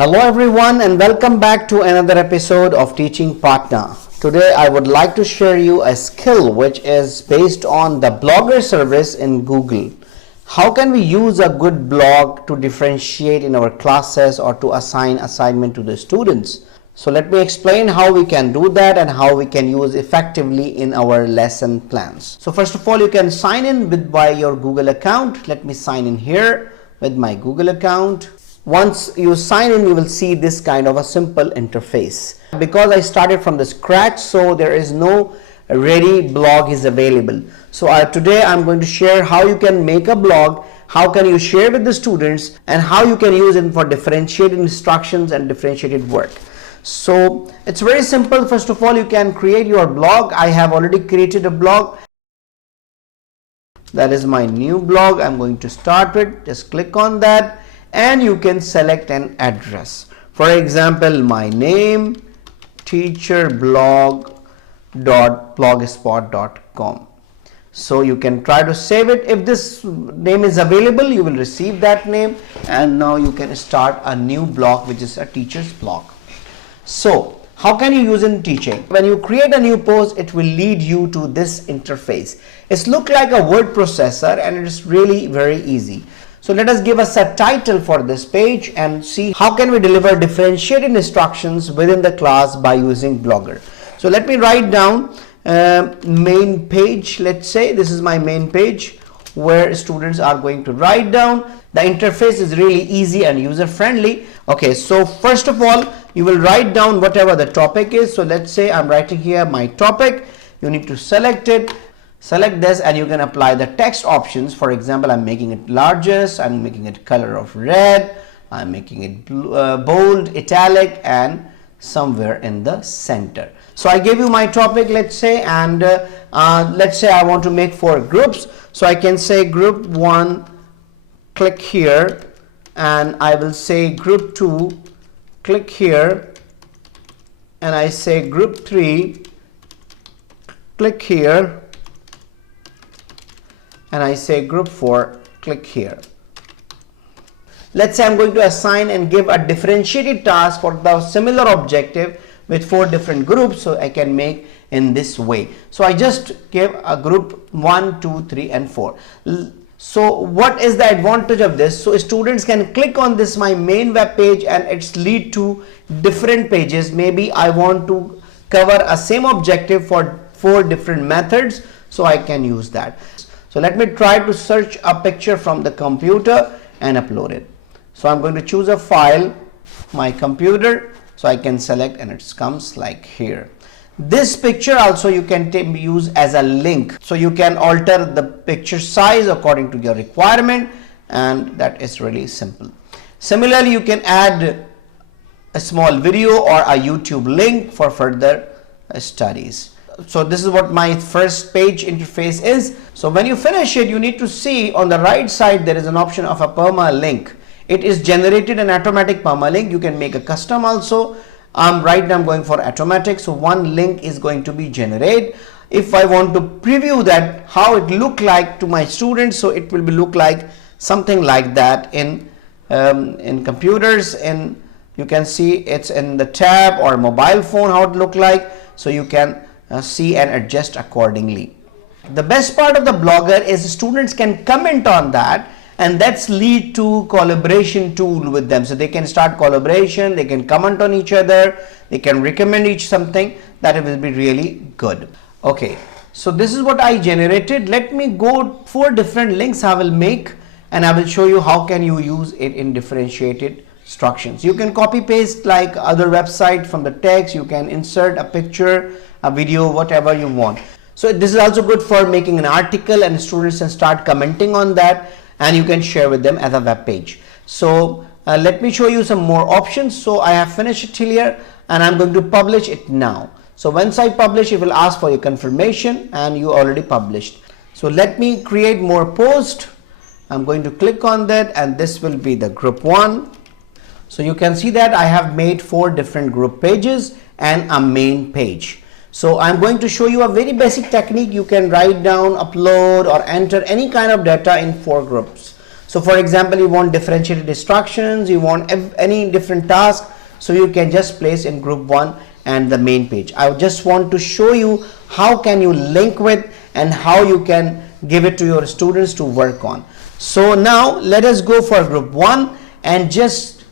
Hello everyone and welcome back to another episode of Teaching Partner. Today I would like to share you a skill which is based on the blogger service in Google. How can we use a good blog to differentiate in our classes or to assign assignment to the students? So let me explain how we can do that and how we can use effectively in our lesson plans. So first of all, you can sign in by your Google account. Let me sign in here with my Google account. Once you sign in, you will see this kind of a simple interface. Because I started from the scratch, so there is no ready blog is available. So today I'm going to share how you can make a blog, how can you share with the students, and how you can use it for differentiated instructions and differentiated work. So it's very simple. First of all, you can create your blog. I have already created a blog. That is my new blog. I'm going to start with. Just click on that. And you can select an address. For example, my name teacherblog.blogspot.com. So you can try to save it. If this name is available, you will receive that name, and now you can start a new blog, which is a teacher's blog. So how can you use in teaching? When you create a new post, it will lead you to this interface. It's look like a word processor and it is really very easy. So let us give us a title for this page and see how can we deliver differentiated instructions within the class by using Blogger. So let me write down main page. Let's say this is my main page where students are going to write down. The interface is really easy and user friendly. Okay, so first of all, you will write down whatever the topic is. So let's say I'm writing here my topic. You need to select it. Select this and you can apply the text options. For example, I'm making it largest, I'm making it color of red, I'm making it bold, italic, and somewhere in the center. So I gave you my topic, let's say, and let's say I want to make 4 groups. So I can say group 1, click here, and I will say group 2, click here, and I say group 3, click here, and I say group 4, click here. Let's say I'm going to assign and give a differentiated task for the similar objective with 4 different groups, so I can make in this way. So I just give a group 1, 2, 3, and 4. So what is the advantage of this? So students can click on this my main web page and it's lead to different pages. Maybe I want to cover a same objective for 4 different methods, so I can use that. So let me try to search a picture from the computer and upload it. So I'm going to choose a file, my computer, so I can select and it comes like here. This picture also you can use as a link. So you can alter the picture size according to your requirement, and that is really simple. Similarly, you can add a small video or a YouTube link for further studies. So this is what my first page interface is. So when you finish it, you need to see on the right side there is an option of a permalink. It is generated an automatic permalink. You can make a custom also. Right now I'm going for automatic. So one link is going to be generated. If I want to preview that, how it look like to my students, so it will be look like something like that in computers. And you can see it's in the tab or mobile phone how it look like. So you can see and adjust accordingly. The best part of the blogger is students can comment on that, and that's lead to collaboration tool with them. So they can start collaboration, they can comment on each other, they can recommend each something. That will be really good. Okay, so this is what I generated. Let me go 4 different links I will make, and I will show you how can you use it in differentiated instructions. You can copy paste like other website from the text. You can insert a picture, a video, whatever you want. So this is also good for making an article and students can start commenting on that, and you can share with them as a web page. So let me show you some more options. So I have finished it here and I'm going to publish it now. So once I publish, it will ask for your confirmation and you already published. So let me create more posts. I'm going to click on that and this will be the group 1. So you can see that I have made 4 different group pages and a main page. So I'm going to show you a very basic technique. You can write down, upload or enter any kind of data in 4 groups. So for example, you want differentiated instructions, you want any different task, so you can just place in group 1 and the main page. I just want to show you how can you link with and how you can give it to your students to work on. So now let us go for group 1 and just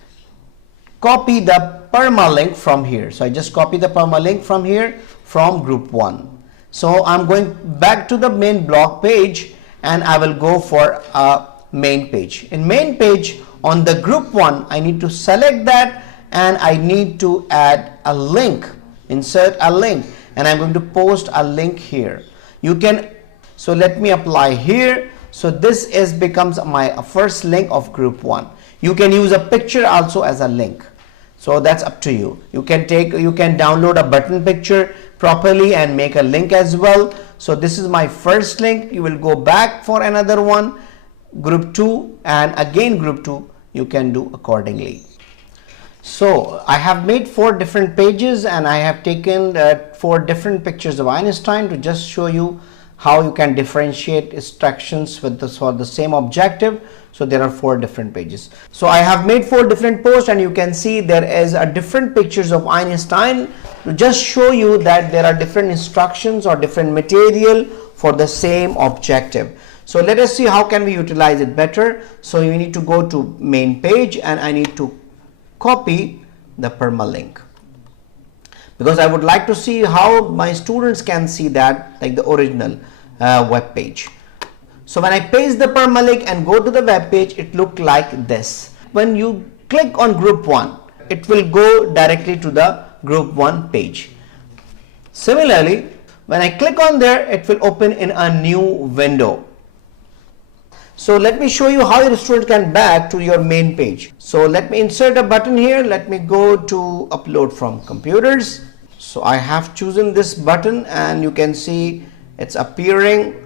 copy the permalink from here. So I just copy the permalink from here from group 1. So I'm going back to the main blog page and I will go for a main page. In main page on the group 1, I need to select that and I need to add a link, insert a link, and I'm going to post a link here. You can, so let me apply here. So this becomes my first link of group 1. You can use a picture also as a link. So that's up to you. You can download a button picture properly and make a link as well. So this is my first link. You will go back for another one, group 2, and again group 2. You can do accordingly. So I have made 4 different pages and I have taken 4 different pictures of Einstein to just show you how you can differentiate instructions with this for the same objective. So there are 4 different pages. So I have made 4 different posts and you can see there is a different pictures of Einstein to just show you that there are different instructions or different material for the same objective. So let us see how can we utilize it better. So you need to go to main page and I need to copy the permalink because I would like to see how my students can see that like the original web page. So when I paste the permalink and go to the web page, it looked like this. When you click on group 1, it will go directly to the group 1 page. Similarly, when I click on there, it will open in a new window. So let me show you how your student can back to your main page. So let me insert a button here. Let me go to upload from computers. So I have chosen this button and you can see it's appearing.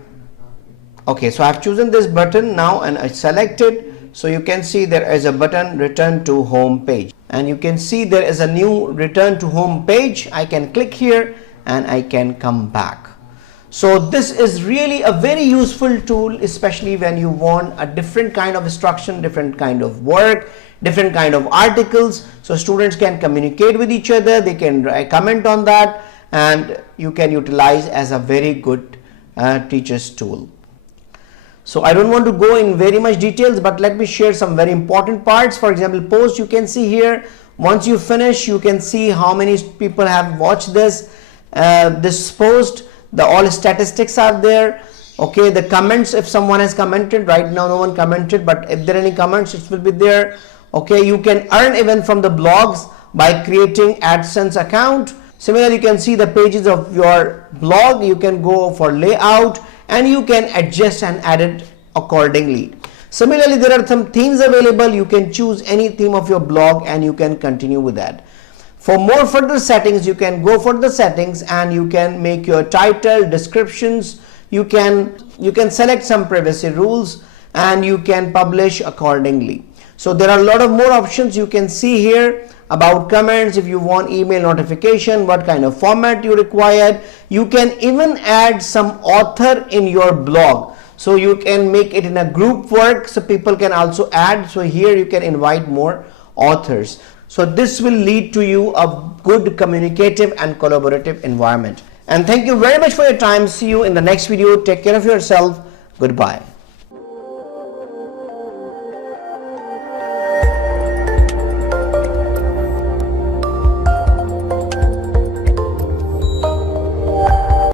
Okay, so I've chosen this button now and I select it. So you can see there is a button return to home page and you can see there is a new return to home page. I can click here and I can come back. So this is really a very useful tool, especially when you want a different kind of instruction, different kind of work, different kind of articles. So students can communicate with each other, they can comment on that, and you can utilize as a very good teacher's tool. So I don't want to go in very much details, but let me share some very important parts. For example, post, you can see here, once you finish, you can see how many people have watched this post. The all statistics are there. Okay, the comments, if someone has commented, right now no one commented, but if there are any comments, it will be there. Okay, you can earn even from the blogs by creating AdSense account. Similarly, you can see the pages of your blog. You can go for layout and you can adjust and edit accordingly. Similarly, there are some themes available. You can choose any theme of your blog and you can continue with that. For more further settings, you can go for the settings and you can make your title, descriptions. You can select some privacy rules and you can publish accordingly. So there are a lot of more options you can see here about comments, if you want email notification, what kind of format you require. You can even add some author in your blog. So you can make it in a group work so people can also add. So here you can invite more authors. So this will lead to you a good communicative and collaborative environment. And thank you very much for your time. See you in the next video. Take care of yourself. Goodbye.